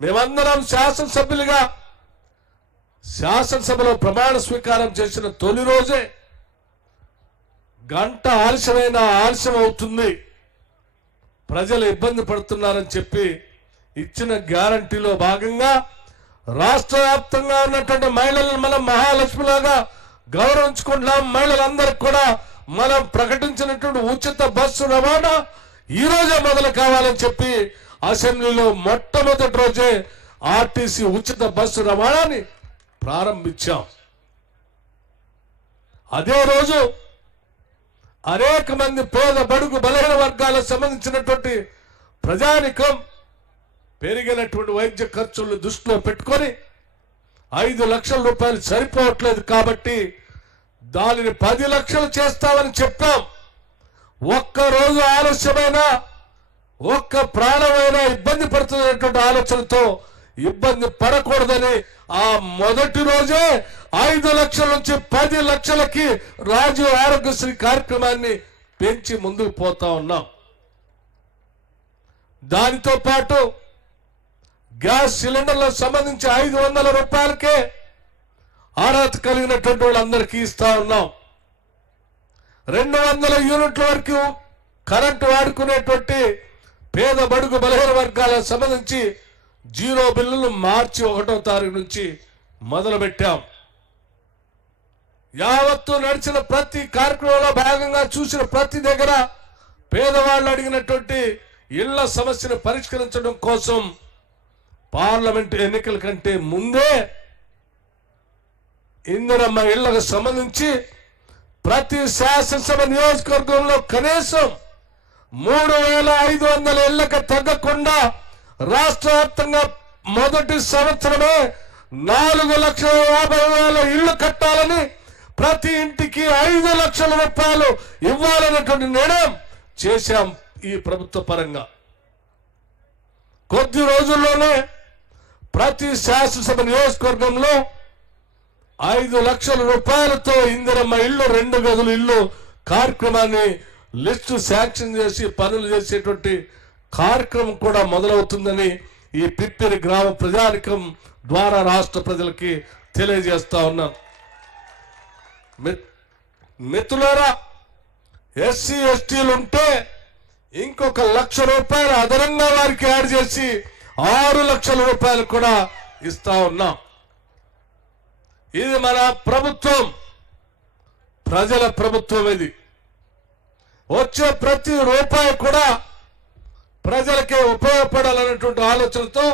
మేమందరం శాసనసభ్యులుగా శాసనసభలో ప్రమాణ స్వీకారం చేసిన తొలి రోజే గంట ఆలస్యం అవుతుంది, ప్రజలు ఇబ్బంది పడుతున్నారని చెప్పి ఇచ్చిన గ్యారంటీలో భాగంగా రాష్ట్ర వ్యాప్తంగా ఉన్నటువంటి మహిళలను మనం మహాలక్ష్మిలాగా గౌరవించుకుంటున్నాం. మహిళలందరికీ కూడా మనం ప్రకటించినటువంటి ఉచిత బస్సు రవాణా ఈ రోజే మొదలు కావాలని చెప్పి అసెంబ్లీలో మొట్టమొదటి రోజే ఆర్టీసీ ఉచిత బస్సు రవాణాని ప్రారంభించాం. అదే రోజు అనేక మంది పేద బడుగు బలహీన వర్గాలకు సంబంధించినటువంటి ప్రజానికం పెరిగినటువంటి వైద్య ఖర్చులను దృష్టిలో పెట్టుకొని 5 లక్షల రూపాయలు సరిపోవట్లేదు కాబట్టి దానిని 10 లక్షలు చేస్తామని చెప్పాం. ఒక్కరోజు ఆలస్యమైనా ఒక్క ప్రాణమైనా ఇబ్బంది పడుతున్నటువంటి ఆలోచనతో ఇబ్బంది పడకూడదని ఆ మొదటి రోజే 5 లక్షల నుంచి 10 లక్షలకి రాజీవ్ ఆరోగ్యశ్రీ కార్యక్రమాన్ని పెంచి ముందుకు పోతా ఉన్నాం. దానితో పాటు గ్యాస్ సిలిండర్లకు సంబంధించి 500 రూపాయలకే అర్హత కలిగినటువంటి వాళ్ళందరికీ ఇస్తా ఉన్నాం. 200 యూనిట్ల వరకు కరెంటు వాడుకునేటువంటి పేద బడుగు బలహీన వర్గాలకు సంబంధించి 0 బిల్లులు మార్చి 1వ తారీఖు నుంచి మొదలు పెట్టాం. యావత్తు నడిచిన ప్రతి కార్యక్రమంలో భాగంగా చూసిన ప్రతి దగ్గర పేదవాళ్ళు అడిగినటువంటి ఇళ్ల సమస్యను పరిష్కరించడం కోసం పార్లమెంటు ఎన్నికల కంటే ముందే ఇందిరమ్మ ఇళ్లకు సంబంధించి ప్రతి శాసనసభ నియోజకవర్గంలో కనీసం 3500 ఇళ్లకు తగ్గకుండా రాష్ట్ర వ్యాప్తంగా మొదటి సంవత్సరమే 4,50,000 ఇళ్లు కట్టాలని, ప్రతి ఇంటికి 5 లక్షల రూపాయలు ఇవ్వాలన్నటువంటి నిర్ణయం చేశాం. ఈ ప్రభుత్వ పరంగా కొద్ది రోజుల్లోనే ప్రతి శాసనసభ నియోజకవర్గంలో 5 లక్షల రూపాయలతో ఇందిరమ్మ ఇల్లు 2 గదుల ఇల్లు కార్యక్రమాన్ని లిస్టు శాంక్షన్ చేసి పనులు చేసేటువంటి కార్యక్రమం కూడా మొదలవుతుందని ఈ పిప్పిరి గ్రామ ప్రజానికం ద్వారా రాష్ట్ర ప్రజలకి తెలియజేస్తా ఉన్నాం. మిత్రులారా, ఎస్సీ ఎస్టీలు ఉంటే ఇంకొక 1,00,000 రూపాయలు అదనంగా వారికి యాడ్ చేసి 6 లక్షల రూపాయలు కూడా ఇస్తా ఉన్నాం. ఇది మన ప్రభుత్వం, ప్రజల ప్రభుత్వం. ఇది వచ్చే ప్రతి రూపాయి కూడా ప్రజలకే ఉపయోగపడాలన్నటువంటి ఆలోచనతో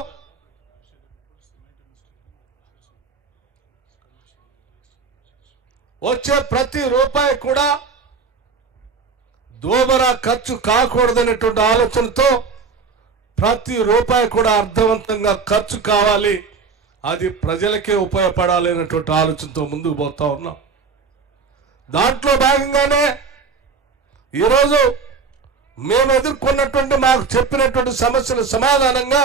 వచ్చే ప్రతి రూపాయి కూడా దోబరా ఖర్చు కాకూడదనేటువంటి ఆలోచనతో ప్రతి రూపాయి కూడా అర్థవంతంగా ఖర్చు కావాలి, అది ప్రజలకే ఉపయోగపడాలి అనేటువంటి ఆలోచనతో ముందుకు పోతా ఉన్నాం. దాంట్లో భాగంగానే ఈరోజు మేము ఎదుర్కొన్నటువంటి మాకు చెప్పినటువంటి సమస్యల సమాధానంగా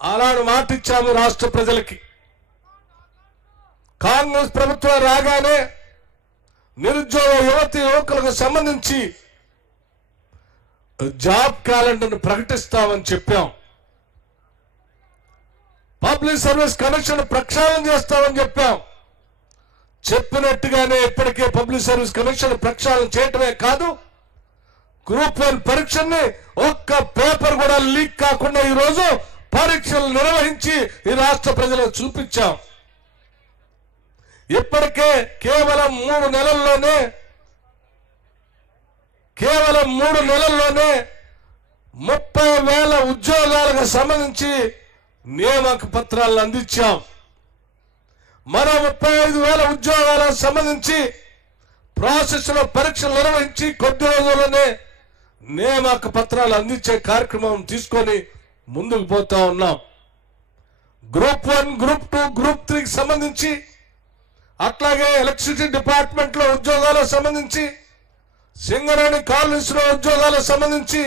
అలాంటి మాట ఇచ్చాము రాష్ట్ర ప్రజలకి. కాంగ్రెస్ ప్రభుత్వం రాగానే నిరుద్యోగ యువకులకు సంబంధించి జాబ్ క్యాలెండర్ను ప్రకటిస్తామని చెప్పాం. పబ్లిక్ సర్వీస్ కమిషన్ ప్రక్షాళన చేస్తామని చెప్పాం. చెప్పినట్టుగానే ఇప్పటికే పబ్లిక్ సర్వీస్ కమిషన్ ప్రక్షాళన చేయటమే కాదు, గ్రూప్ 1 పరీక్షల్ని ఒక్క పేపర్ కూడా లీక్ కాకుండా ఈరోజు పరీక్షలు నిర్వహించి ఈ రాష్ట్ర ప్రజలకు చూపించాం. ఇప్పటికే కేవలం 3 నెలల్లోనే 30,000 ఉద్యోగాలకు సంబంధించి నియామక పత్రాలను అందించాం. మరో 35,000 ఉద్యోగాలకు సంబంధించి ప్రాసెస్ లో పరీక్షలు నిర్వహించి కొద్ది రోజుల్లోనే నియామక పత్రాలు అందించే కార్యక్రమం తీసుకొని ముందుకు పోతా ఉన్నాం. గ్రూప్ 1, గ్రూప్ 2, గ్రూప్ 3కి సంబంధించి, అట్లాగే ఎలక్ట్రిసిటీ డిపార్ట్మెంట్ లో ఉద్యోగాలకు సంబంధించి, సింగరేణి కాలనీస్ లో ఉద్యోగాలకు సంబంధించి,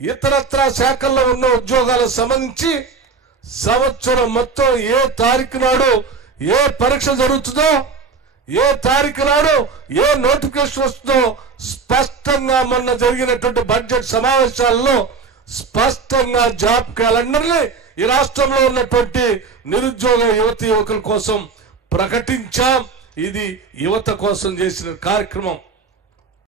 ఇతరత్ర శాఖల్లో ఉన్న ఉద్యోగాలకు సంబంధించి సంవత్సరం మొత్తం ఏ తారీఖు నాడు ఏ పరీక్ష జరుగుతుందో, ఏ తారీఖు నాడు ఏ నోటిఫికేషన్ వస్తుందో స్పష్టంగా మొన్న జరిగినటువంటి బడ్జెట్ సమావేశాల్లో స్పష్టంగా జాబ్ క్యాలెండర్ని ఈ రాష్ట్రంలో ఉన్నటువంటి నిరుద్యోగ యువతి యువకుల కోసం ప్రకటించాం. ఇది యువత కోసం చేసిన కార్యక్రమం.